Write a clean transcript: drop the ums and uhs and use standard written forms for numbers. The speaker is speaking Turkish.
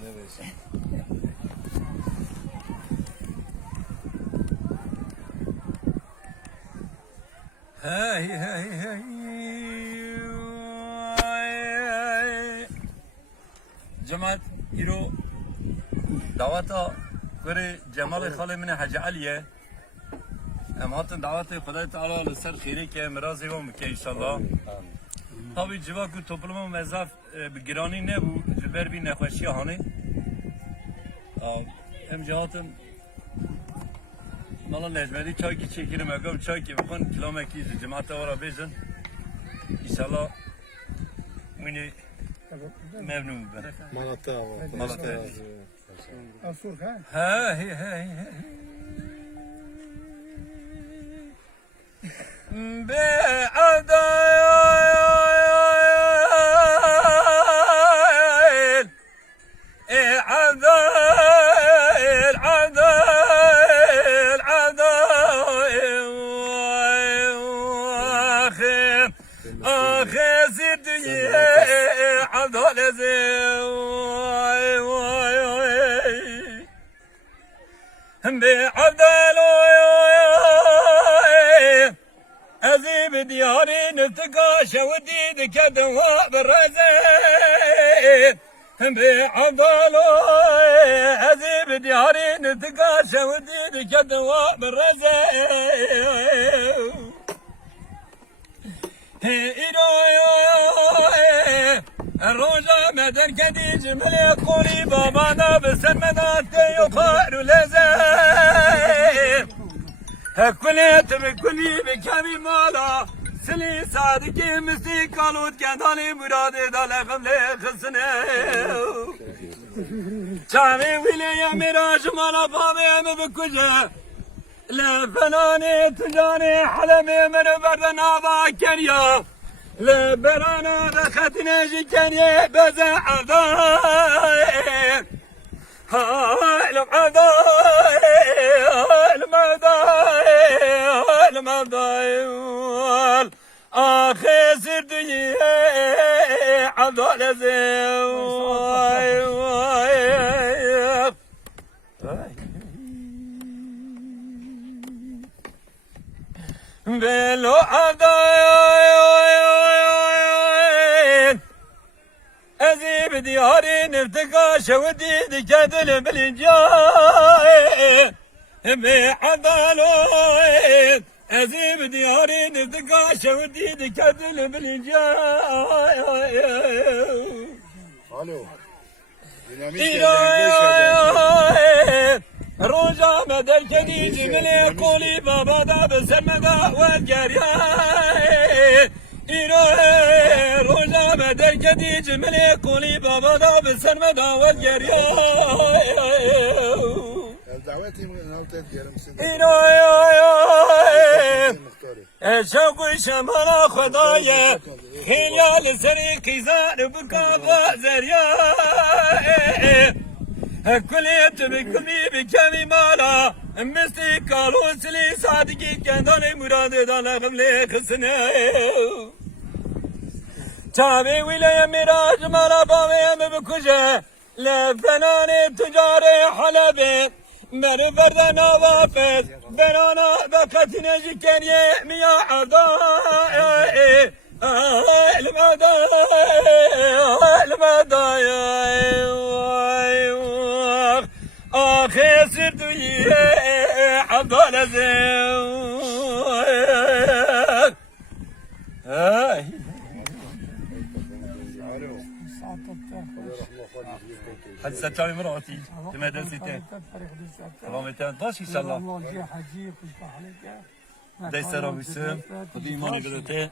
Hey hey hey. Cemaat İro davata kuri Cemal Khali min Hacı Aliye. Em hatın daveti Kuday Teala lisser khiri ke mirazi ve müke inşallah. Tabi civakü toplumun mezaf girani ne bu ciber bir nekhaşi hani. Hem cihatın Mala necmedi çay ki çekirim agam çay ki bakın kilometre cemaate vara bezin. İnşallah mini memnun ben. Malatya. Malatya. Asur ha? Ha he he he. أذيب دياري نتقى شودي دكدوا بالرزين بعضلو أذيب دياري نتقى شودي دكدوا بالرزين الرجا مدن كدي جملي قولي بابانا بسمناتي يقار لزين هكوليت بكلي بكامي مالا سلي صادقي مستي قالوت كنداني مرادي دالغم لخسنه شامي ويلي يا ميراج مالا بابي ام بكجه لا فناني تجاني حلمي من بردنا باكريا لا برانا دختنا جكني بزع عذاب هاي المضايل آخي سردي عضال زيوي بلو عضايل أزيب دياري نفتقى شودي دكادل بالجاي بعضالوين أزيب دياري نفتقى شودي دكادل بالجاي Alo. روجا مدر كدي جملي قولي بابا دا بسمدا والجرياي روجا مدر كدي جملي قولي بابا دا بسمدا والجرياي دعوتي من نوتات جرمسين. شوقي شمال خدايا خيال سري كيزان بكافا زريا كليت بكلي بكامي مالا مستي قالوا سلي صادقي كنداني مراد دالغم لخسنه تابي ويلي ميراج مالا بابي ام بكجه لا فناني تجاري حلبي من فردنا وافز برانا بقتنا جكني ميا عضاء المضايا آخي سردي عضال زيوي حد ستاوي مراتي تمدن ستة كلامتين باش إن شاء الله دايسر ويسم قديمان قدرته